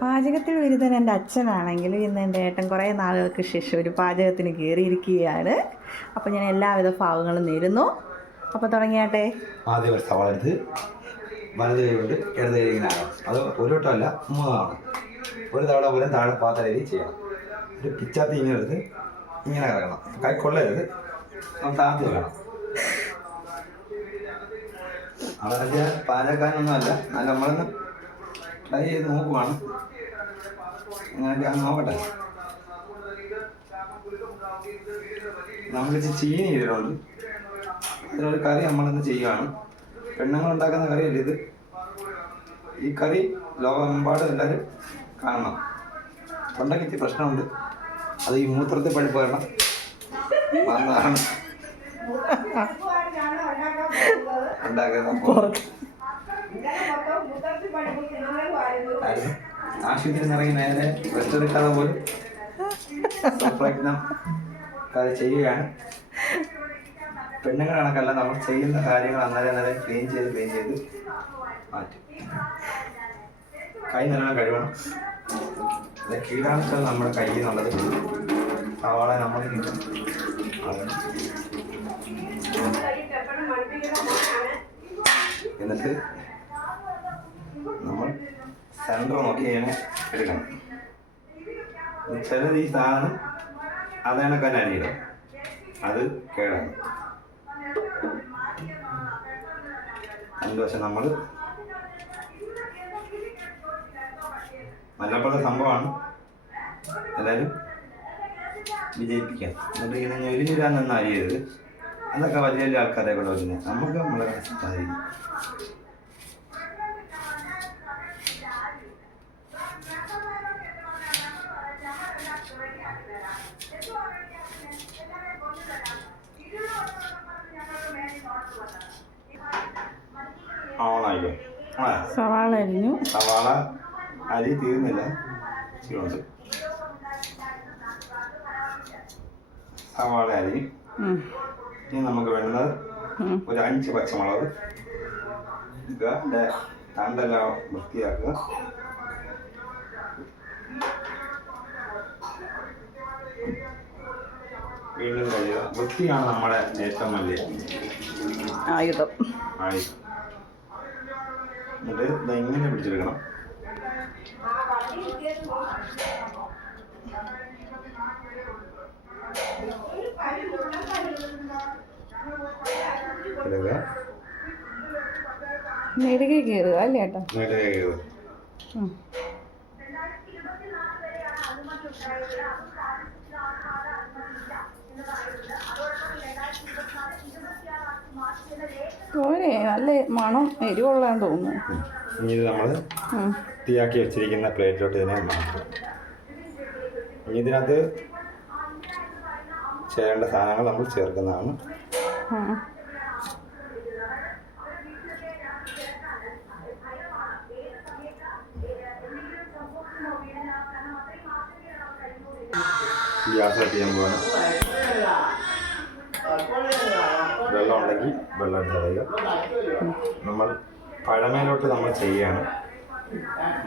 പാചകത്തിൽ വിരുദ്ധൻ എൻ്റെ അച്ഛനാണെങ്കിൽ ഇന്ന് എൻ്റെ ഏട്ടൻ കുറേ നാളുകൾക്ക് ശേഷം ഒരു പാചകത്തിന് കയറിയിരിക്കുകയാണ്. അപ്പോൾ ഞാൻ എല്ലാവിധ ഭാവങ്ങളും നേരുന്നു. അപ്പോൾ തുടങ്ങിയാട്ടെ. ആദ്യം ഒരു സവാള എടുത്ത് വലത് കൈ കൊണ്ട് ഇടത് കൈ ഇങ്ങനെ ആകാം. അത് ഒരു വട്ടമല്ല 3 തവണ. ഒരു തവണ പോലും താഴെ പാത്ര രീതി ചെയ്യണം. ഒരു പിച്ചാത്തി ഇങ്ങനെ എടുത്ത് ഇങ്ങനെ ഇറങ്ങണം. കൈ കൊള്ളരുത്, താത്തി വേണം. അതൊക്കെ പാചകക്കാരനൊന്നും അല്ല, നല്ല നമ്മളൊന്ന് ട്രൈ ചെയ്ത് നോക്കുവാണ്. അങ്ങനെയൊക്കെ നോക്കട്ടെ. നമ്മളിച്ച് ചീനി ചെയ്തിട്ടുണ്ട്. അതിനൊരു കറി നമ്മളിന്ന് ചെയ്യുകയാണ്. പെണ്ണുങ്ങളുണ്ടാക്കുന്ന കറിയല്ല ഇത്. ഈ കറി ലോകമെമ്പാടും എല്ലാവരും കാണണം. തൊണ്ടയ്ക്ക് ഇത്തിരി പ്രശ്നമുണ്ട്, അത് ഈ മൂത്രത്തിൽ പഴുപ്പ് കാരണം വന്നതാണ്. ആശുപത്രി നിറങ്ങി നേരെ റെസ്റ്റോറൻറ്റാതെ പോലും പ്രയത്നം കറി ചെയ്യുകയാണ്. പെണ്ണുങ്ങൾ കണക്കല്ല, നമ്മൾ ചെയ്യുന്ന കാര്യങ്ങൾ അന്നേരം ക്ലീൻ ചെയ്ത് മാറ്റും. കൈ നല്ലോണം കഴുകണം. കീടാണുക്കൾ നമ്മുടെ കയ്യിൽ നിന്നുള്ളത് സവാള നമ്മൾ എന്നിട്ട് നമ്മൾ സെൻറ്റർ നോക്കി അതിനെ എടുക്കണം. ചിലത് ഈ സാധനം അതേണക്കാൻ അരിയിടും, അത് കേടാണ്. അതിൻ്റെ വശം നമ്മൾ നല്ലപോലെ സംഭവമാണ്, എല്ലാവരും വിജയിപ്പിക്കാം. എന്നിട്ട് ഇങ്ങനെ ഞൊരിഞ്ഞിരാന്നൊന്നും അറിയരുത്. അതൊക്കെ വലിയ വലിയ ആൾക്കാരെ കൂടെ വരുന്നത്, നമുക്ക് നമ്മളെ സാധിക്കും. ആവണല്ലോ. സവാള അരിഞ്ഞു. സവാള അരി തീർന്നില്ല, ഉണ്ട്. സവാള അരി. ഇനി നമുക്ക് വേണ്ടുന്നത് ഒരു 5 പച്ചമുളക്. ഇതിൻ്റെ തണ്ടെല്ലാം വൃത്തിയാക്കുക. വീണ്ടും കഴിയുക. വൃത്തിയാണ് നമ്മുടെ ഏറ്റവും വലിയ ആയുധം. എന്നിട്ട് ഇത് ഇങ്ങനെ പിടിച്ചെടുക്കണം. നെടുകെ കയറുക അല്ലേ ഏട്ടാ? നെടുകെ കയറുക. തോനെ നല്ല മണം എരിവുള്ളതാൻ തോന്നുന്നു. ഇനി ഇത് നമ്മൾ തീയാക്കി വെച്ചിരിക്കുന്ന പ്ലേറ്റിലോട്ട് ഇതിനെ മാറ്റും. ഇനി ഇതിനകത്ത് ചേരേണ്ട സാധനങ്ങൾ നമ്മൾ ചേർക്കുന്നതാണ്. ഗ്യാസ് കട്ട് ചെയ്യാൻ പോവാണ്. വെള്ളം ഉണ്ടെങ്കിൽ വെള്ളം എടുത്തറിയുക. നമ്മൾ പഴമയിലോട്ട് നമ്മൾ ചെയ്യുകയാണ്,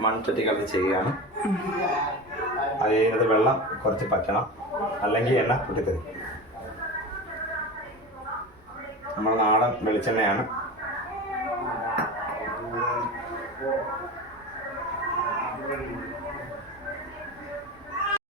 മൺചട്ടികളിൽ ചെയ്യുകയാണ്. അത് ചെയ്യുന്നത് വെള്ളം കുറച്ച് പറ്റണം, അല്ലെങ്കിൽ എണ്ണ പൊട്ടിത്തരും. നമ്മൾ നാടൻ വെളിച്ചെണ്ണയാണ്.